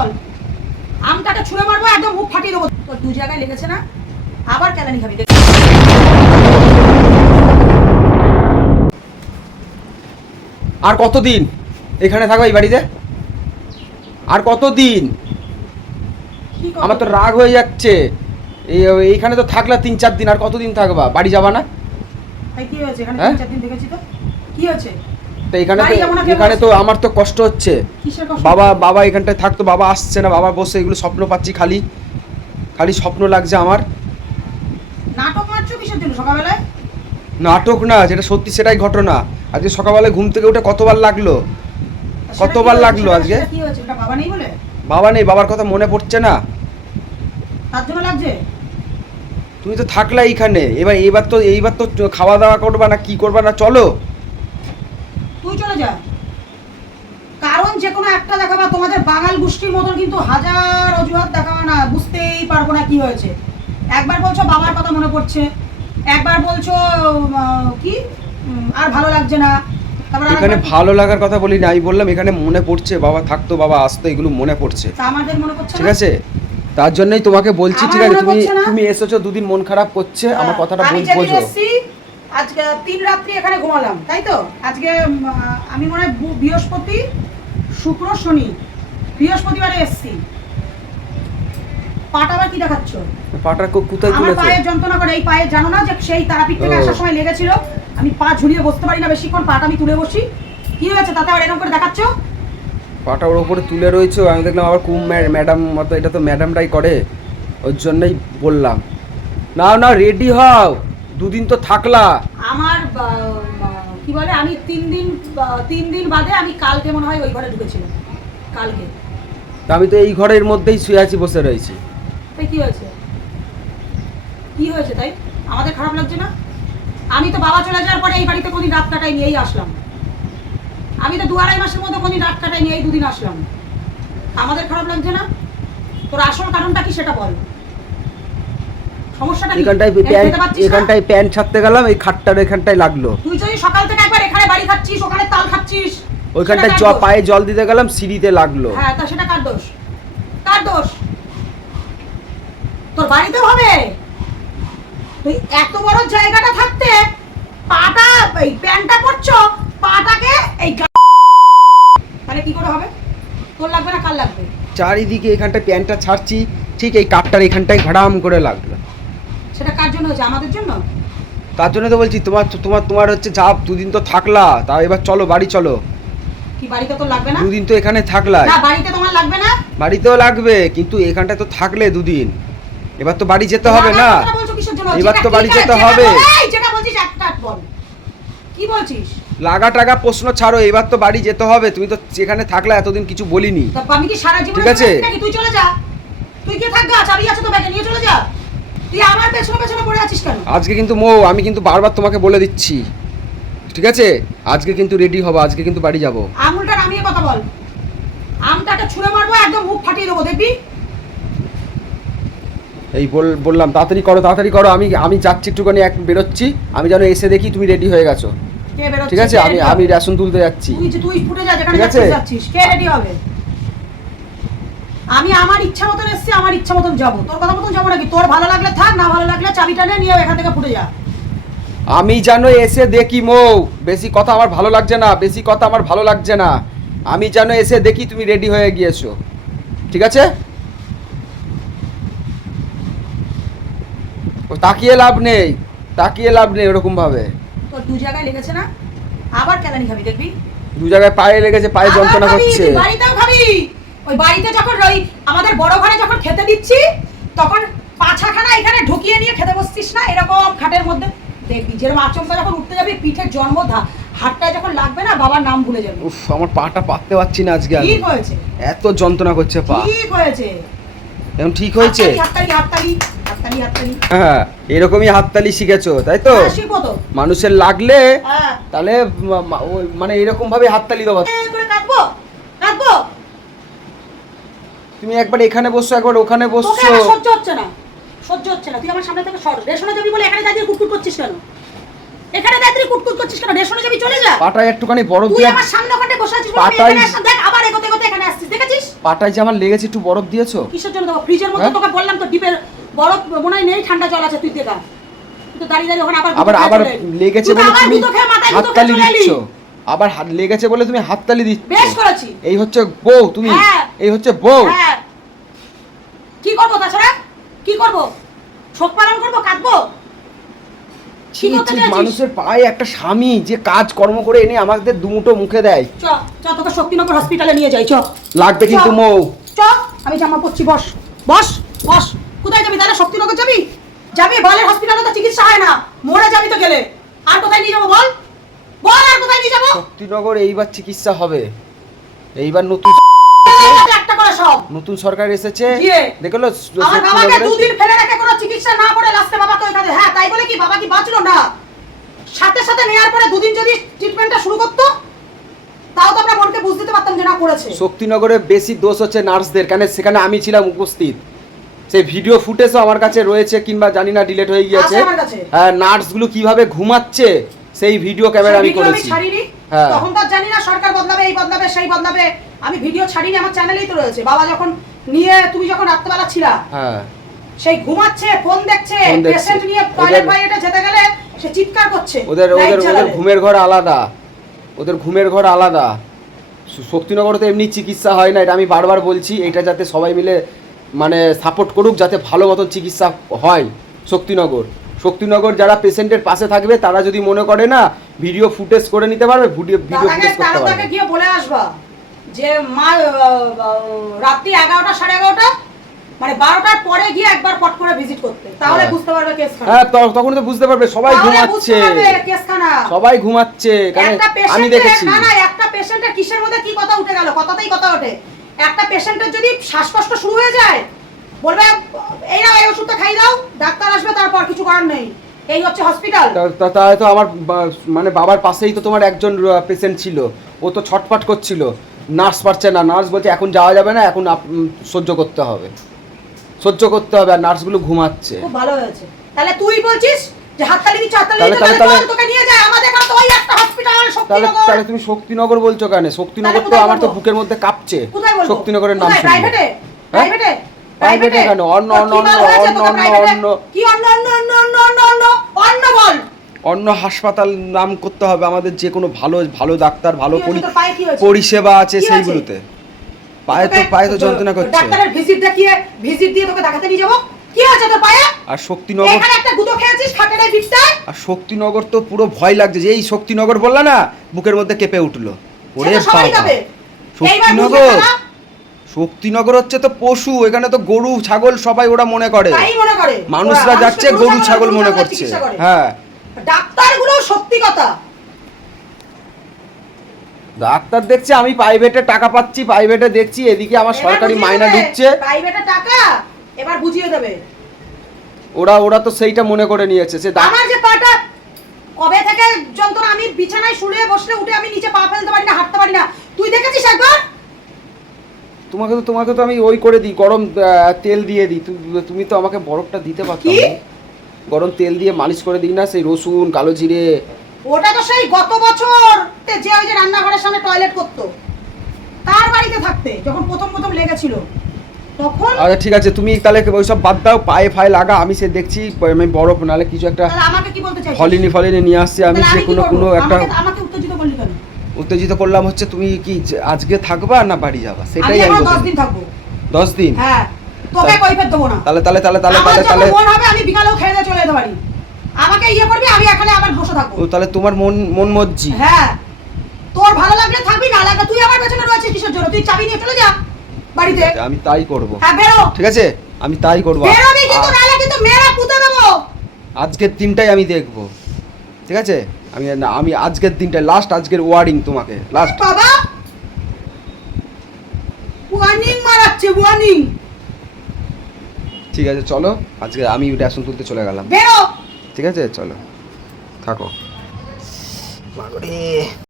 বল। আমটাকে ছুঁড়ে মারবো, একদম মুখ ফাটিয়ে দেবো। তোর দু জায়গায় লেগেছে না, আবার কেলানি খাবি। আর কতদিন এখানে থাকো এই বাড়িতে? আর কতদিন? আমার তো রাগ হয়ে যাচ্ছে। এইখানে তো থাকলা 3-4 দিন, আর কতদিন থাকবা? বাড়ি যাবা না? কি হয়েছে এখানে? 3-4 দিন দেখেছি তো, কি হয়েছে? তো এখানে তো আমার তো কষ্ট হচ্ছে। বাবা এখানটায় থাকতো, বাবা আসছে না, বাবা বসে এগুলো স্বপ্ন পাচ্ছি, খালি খালি স্বপ্ন লাগছে আমার। নাটক মারছো কিসের জন্য সকালবেলায়? নাটক না, যেটা সত্যি সেটাই ঘটনা। আজকে সকালবেলায় ঘুম থেকে উঠে কতবার লাগলো আজকে। কি হয়েছে? এটা বাবা নেই বলে? বাবা নেই, বাবার কথা মনে পড়ছে না, তার জন্য লাগছে। তুমি তো থাকলা এইখানে, এইবার তো খাওয়া দাওয়া করবা না, কি করবা না? চলো, তুই চলে যা। কারণ যে কোনো একটা দেখাবা, তোমাদের বাঙাল গোষ্ঠীর মতন কিন্তু হাজার অজুহাত দেখাবা না, বুঝতেই পারবো না কি হয়েছে। একবার বলছো বাবার কথা মনে পড়ছে, একবার বলছো কি আর ভালো লাগছে না। এখানে ভালো লাগার কথা বলি না, আমি বললাম এখানে মনে পড়ছে, বাবা থাকতো, বাবা আসতো, এগুলো মনে পড়ছে। আমাদের মনে পড়ছে, ঠিক আছে? তার জন্যই তোমাকে বলছি, ঠিক আছে? তুমি এসেছো, দুদিন মন খারাপ করছে, আমার কথাটা বোঝো। আজকে 3 রাত্রি এখানে ঘুমালাম, তাই তো? আজকে আমি মনে হয় বৃহস্পতি, শুক্র, শনি, বৃহস্পতিবারে এসছি। পাটা আবার কি দেখাচ্ছ? পাটা কোথায় তুলেছো? আমার পায়ে যন্ত্রণা করে, এই পায়ে জানো না যে সেই তারাপীঠ থেকে আসার সময় লেগেছিল। আমি পা ঝুলিয়ে বসতে পারি না বেশিক্ষণ, পাটা আমি তুলে বসি। কি হয়েছে তাতে আবার এরকম করে দেখাচ্ছ? পাটা ওর উপরে তুলে রয়েছে, আমি দেখলাম আবার ম্যাডাম মতো, এটা তো ম্যাডামরাই করে, ওর জন্যই বললাম। না রেডি হও, 2 দিন তো থাকলা। আমার কি বলে, আমি 3 দিন বাদে আমি কালকে মনে হয় ওই ঘরে ঢুকেছিলাম, কালকে। আমি তো এই ঘরের মধ্যেই শুয়ে আছি, বসে রয়েছি। তাই কি হয়েছে? কি হয়েছে তাই? আমাদের খারাপ লাগছে না? আমি তো বাবা চলে যাওয়ার পরে এই বাড়িতে কোনদিন রাত কাটাই নিয়েই আসলাম। আমি তো 2-2.5 মাসের মধ্যে কোনদিন রাত কাটাই নিয়ে এই 2 দিন আসলাম। আমাদের খারাপ লাগছে না? তোর আসল কারণটা কি সেটা বল। সমস্যাটা কি? এখানটায় প্যান্ট ছাড়তে গেলাম, এই খাটটার এখানটায় লাগলো। তুই যদি সকাল থেকে একবার এখানে বাড়ি খাচ্ছিস, ওখানে তাল খাচ্ছিস, ওইখানটায় পায়ে জল দিতে গেলাম, সিঁড়িতে লাগলো। হ্যাঁ, তা সেটা কার দোষ? কার দোষ? তোর বাড়িতেও হবে। তুই এত বড় জায়গাটা থাকতে পাটা, এই প্যান্টটা পরছো, পাটাকে এই তাহলে কি করে হবে? তোর লাগবে না কার লাগবে? চারিদিকে এখানটায় প্যান্টটা ছাড়ছি, ঠিক এই কাঠটার এখানটায় ঘাড়াম করে লাগলো। সেটা কার জন্য হয়েছে? আমাদের জন্য। তার জন্য তো বলছি, তোমার হচ্ছে চাপ। 2 দিন তো থাকলা, তা এবার চলো, বাড়ি চলো। কি বাড়িতে তো লাগবে না? 2 দিন তো এখানে থাকলা। না, বাড়িতে তোমার লাগবে না? বাড়িতেও লাগবে, কিন্তু এখানটায় তো থাকলে 2 দিন, এবার তো বাড়ি যেতে হবে না? এবার তো বাড়ি যেতে হবে। যেটা বলছিস একটা বল, কি বলছিস? লাগা টাগা প্রশ্ন ছাড়ো, এবার তো বাড়ি যেতে হবে। তুমি তো যেখানে থাকলা এতদিন কিছু বলিনি। আমি কি সারা জীবন? ঠিক আছে, তুই চলে যা। তুই কি থাকবা? চাবি আছে তো ব্যাগে, নিয়ে চলে যা। তুই আমার পেছনে পড়ে আছিস কেন? আজকে কিন্তু আমি কিন্তু বারবার তোমাকে বলে দিচ্ছি, ঠিক আছে? আজকে কিন্তু রেডি হবো, আজকে কিন্তু বাড়ি যাব। আঙুলটা নামিয়ে কথা বল। আমটাকে ছুঁড়ে মারবো, একদম মুখ ফাটিয়ে দেবো, দেখবি? এই বললাম তাড়াতাড়ি করো। আমি যাচ্ছি, একটুখানি বেরোচ্ছি। আমি যেন এসে দেখি তুমি রেডি হয়ে গেছো। ঠিক আছে? আমি রেশন তুলতে যাচ্ছি। তুই ফুটে যা, যেখানে যাচ্ছিস। কে রেডি হবে? আমি আমার ইচ্ছা মতন এসেছি, আমার ইচ্ছা মতন যাবো। তোর কথা মতন যাবো নাকি? তোর ভালো লাগলে থাক, না ভালো লাগলে চাবিটা নিয়ে এখান থেকে ফুটে যা। আমি যেন এসে দেখি বেশি কথা আমার ভালো লাগছে না। আমি যেন এসে দেখি তুমি রেডি হয়ে গিয়েছো, ঠিক আছে? তাকিয়ে লাভ নেই ওরকম ভাবে। তোর 2 জায়গায় লেগেছে না, আবার কেলানি খাবি, দেখবি? 2 জায়গায় পায়ে লেগেছে, পায়ে যন্ত্রণা করছে। বাড়িতেও খাবি। ওই বাড়িতে যখন আমাদের বড় ঘরে যখন খেতে দিচ্ছি, তখন পাছাখানা এখানে ঢুকিয়ে নিয়ে খেতে বসছিস না, এরকম খাটের মধ্যে। দেখবি যেরকম আচমকা যখন উঠতে যাবি, পিঠের জন্ম হাতটায় যখন লাগবে না, বাবার নাম ভুলে যাবি। উফ, আমার পাটা পাততে পারছি না আজকে। ঠিক হয়েছে? এত যন্ত্রণা করছে পা। ঠিক হয়েছে? এখন ঠিক হয়েছে? হাততালি। হ্যাঁ, এরকমই হাততালি শিখেছো, তাই তো? শিখবো তো। মানুষের লাগলে তাহলে মানে এরকম ভাবে হাততালি দেবো। কাঁদবো। তুমি একবার এখানে বসছো, একবার ওখানে বসছো। সহ্য হচ্ছে না। তুই আমার সামনে থেকে সর। রেশনে যাবি বলে এখানে দাঁড়িয়ে কুটকুট করছিস কেন? রেশনে যাবি চলে যা। পাটা একটুখানি বড় তুই আমার সামনে ওখানে বসে আছিস বলে আমি এখানে এসে দেখ আবার কতবার এগোতে এগোতে এখানে আসছিস দেখেছিস? পাটায় যে আমার লেগেছে, একটু বরফ দিয়েছো? কিসের জন্য দেবো? ফ্রিজের মধ্যে হ্যাঁ? তোকে বললাম তো ডিপের বরফ মনে হয় নেই, ঠান্ডা জল আছে, তুই দেখা। তুই তো দাঁড়িয়ে দাঁড়িয়ে ওখানে আবার আবার লেগেছে বলে তুমি হাততালি দিচ্ছ, আবার লেগেছে বলে তুমি হাততালি দিচ্ছ। বেশ করেছি। এই হচ্ছে বউ তুমি? হ্যাঁ। এই হচ্ছে বউ? হ্যাঁ। কি করবো তাছাড়া? কি করবো? শোক পালন করবো, কাঁদবো? কি করতে চাইছিস? মানুষের পায়ে একটা স্বামী যে কাজ কর্ম করে এনে আমাদের দুমুটো মুখে দেয়। চ চ তোকে শক্তিনগর হসপিটালে নিয়ে যাই, চ। লাগবে কিন্তু মৌ। চ, আমি জামা পরছি, বস বস বস। কোথায় যাবি তাহলে? শক্তিনগর যাবি? যাবি? বলের হসপিটালে তো চিকিৎসা হয় না, মরে যাবি তো গেলে। আর কোথায় নিয়ে যাবো বল? বল আর কোথায় নিয়ে যাবো? শক্তিনগর এইবার চিকিৎসা হবে। এইবার নতুন একটা করে সব নতুন সরকার এসেছে, গিয়ে দেখলো আমার বাবাকে দুদিন ফেলে রেখে কোনো চিকিৎসা না করে লাস্টে বাবাকে ওইখানে, হ্যাঁ তাই বলে কি বাবা কি বাঁচলো না? সাথে সাথে নেওয়ার পরে দুদিন যদি ট্রিটমেন্টটা শুরু করতো তাও তো আমরা মনকে বুঝতে দিতে পারতাম যে না করেছে। শক্তিনগরে বেশি দোষ হচ্ছে নার্সদের, কেন সেখানে আমি ছিলাম উপস্থিত। সেই ভিডিও ফুটেজও আমার কাছে রয়েছে, কিংবা জানি না ডিলিট হয়ে গিয়েছে। আছে আমার কাছে। হ্যাঁ, নার্সগুলো কিভাবে ঘুমাচ্ছে সেই ভিডিও ক্যামেরা আমি করেছি। ছাড়িনি, হ্যাঁ। তখন তো জানি না সরকার বদলাবে, এই বদলাবে, সেই বদলাবে। আমি ভিডিও ছাড়িনি, আমার চ্যানেলেই তো রয়েছে। বাবা যখন নিয়ে, তুমি যখন রাত্রেবেলা ছিলা, হ্যাঁ, সেই ঘুমাচ্ছে, ফোন দেখছে, ফোন দেখছে। পেশেন্ট নিয়ে টয়লেটে যেতে গেলে সে চিৎকার করছে। ওদের লাইট ওদের জ্বালালে। ওদের ঘুমের ঘর আলাদা, ওদের ঘুমের ঘর আলাদা। শক্তিনগরে তো এমনি চিকিৎসা হয় না, এটা আমি বারবার বলছি। এটা যাতে সবাই মিলে মানে সাপোর্ট করুক, যাতে ভালো মতন চিকিৎসা হয় শক্তিনগর যারা পেশেন্টের পাশে থাকবে, তারা যদি মনে করে না ভিডিও ফুটেজ করে নিতে পারবে, ভিডিও ফুটেজ করতে তাকে পারবে। গিয়ে বলে আসবা যে মা রাত্রি 11টা 11:30, মানে 12টার পরে গিয়ে একবার পট করে ভিজিট করতে, তাহলে হ্যাঁ। বুঝতে পারবে কেসখানা। হ্যাঁ, তখন তো বুঝতে পারবে সবাই তাহলে ঘুমাচ্ছে, বুঝতে পারবে কেসখানা। সবাই ঘুমাচ্ছে। কারণ একটা আমি পেশেন্টের, দেখেছি না না, একটা পেশেন্টের কিসের মধ্যে কি কথা উঠে গেল, কথাতেই কথা ওঠে। একটা পেশেন্টের যদি শ্বাসকষ্ট শুরু হয়ে যায়, বলবে এই না, এই ওষুধটা খাই দাও, ডাক্তার আসবে, তারপর কিছু করার নেই। এই হচ্ছে হসপিটাল। তাহলে তো আমার মানে বাবার পাশেই তো তোমার একজন পেশেন্ট ছিল, ও তো ছটফট করছিল, নার্স পারছে না। নার্স বলছে এখন যাওয়া যাবে না, এখন সহ্য করতে হবে, আর নার্সগুলো ঘুমাচ্ছে। খুব ভালো হয়েছে। তাহলে তুই বলছিস যে হাততালি দিচ্ছ, হাততালি দিচ্ছ, তাহলে- তাহলে তোকে নিয়ে যায় আমাদের এখানে তো ওই একটা হসপিটাল শক্তিনগর। তাহলে তুমি শক্তিনগর বলছো কেন? শক্তিনগর তো আমার তো বুকের মধ্যে কাঁপছে। কোথায় বলবো? শক্তিনগরের নাম শুনলে। প্রাইভেটে? প্রাইভেটে? প্রাইভেটে কেন? অন্য কি অন্য বল। অন্য হাসপাতাল নাম করতে হবে আমাদের, যে কোনো ভালো ভালো ডাক্তার, ভালো কি হয়েছে তোর পায়ে, কি হয়েছে? পরিষেবা আছে কি হয়েছে? সেইগুলোতে। পায়ে তো যন্ত্রণা করছে। ডাক্তারের ভিজিট দিয়ে তোকে দেখাতে নিয়ে যাবো। কি আছে তোর পায়ে? আর শক্তিনগর, এখানে একটা গুঁতো খেয়েছিস খাটের এই বিটটায়। আর শক্তিনগর তো পুরো ভয় লাগছে, যে এই শক্তিনগর বললা না, বুকের মধ্যে কেঁপে উঠলো। ওরে সেটা সবাই বাবা, খাবে। এইবার বুঝে শক্তিনগর, ফেলা। শক্তিনগর হচ্ছে তো পশু, এখানে তো গরু ছাগল সবাই ওরা মনে করে। তাই মনে করে মানুষরা ওরা, যাচ্ছে মানুষকে গরু ছাগল মনে করছে। চিকিৎসা করে। হ্যাঁ, ডাক্তারগুলো সত্যি কথা। ডাক্তার দেখছে আমি প্রাইভেটে টাকা পাচ্ছি, প্রাইভেটে দেখছি, এদিকে আমার এবার সরকারি বুঝিয়ে মাইনা দেবে। ঢুকছে। প্রাইভেটে টাকা এবার বুঝিয়ে দেবে। ওরা তো সেইটা মনে করে নিয়েছে। সে আমার যে পাটা কবে থেকে যন্ত্রণা, আমি বিছানায় শুলে বসলে উঠে আমি নিচে পা ফেলতে পারি না, হাঁটতে পারি না। তুই দেখেছিস একবার? তোমাকে তো আমি ওই করে দিই, গরম তেল দিয়ে দিই। তুমি তো আমাকে বরফটা দিতে পারতো। কি? গরম তেল দিয়ে মালিশ করে দিই না, সেই রসুন কালো জিরে। ওটা তো সেই গত বছর যে ওই যে রান্নাঘরের সামনে টয়লেট করতো, তার বাড়িতে থাকতে যখন প্রথম লেগেছিল তখন। আচ্ছা ঠিক আছে, তুমি তাহলে ওইসব বাদ দাও, পায়ে ফায়ে লাগা, আমি সে দেখছি। আমি বরফ নালে কিছু একটা তাহলে আমাকে কি বলতে চাইছিস? ফলিনি নিয়ে আসছি আমি, তাহলে যে আমি কি কোনো করবো? একটা আমাকে উত্তেজিত করলি কেন? উত্তেজিত করলাম হচ্ছে, তুমি কি আজকে থাকবা না বাড়ি যাবা, আমি সেটাই আমি এখন বলতে 10 দিন থাকবো। 10 দিন? হ্যাঁ, তোকে কৈফিয়ত দেবো না। তাহলে আমার যখন মন হবে আমি বিকালেও খেয়ে দিয়ে চলে যেতে পারি। আমাকে ইয়ে করবি, আমি এখানে আবার বসে থাকবো। ও তাহলে তোমার মন মজ্জি। হ্যাঁ, তোর ভালো লাগলে থাকবি, না লাগলে তুই আমার পেছনে রয়েছিস কিসের জন্য? তুই চাবি নিয়ে চলে যা বাড়িতে। আমি তাই করব। হ্যাঁ, বেরো। ঠিক আছে, আমি তাই করব। বেরোবি কিন্তু, নাহলে কিন্তু মেয়েরা পুঁতে দেবো। আজকের দিনটাই আমি দেখব, ঠিক আছে? আমি আজকের দিনটাই লাস্ট, আজকের ওয়ার্ডিং তোমাকে লাস্ট। বাবা ওয়ার্নিং মারাচ্ছে, ওয়ার্নিং। ঠিক আছে চলো, আজকে আমি রেশন তুলতে চলে গেলাম। বেরো। ঠিক আছে চলো, থাকো।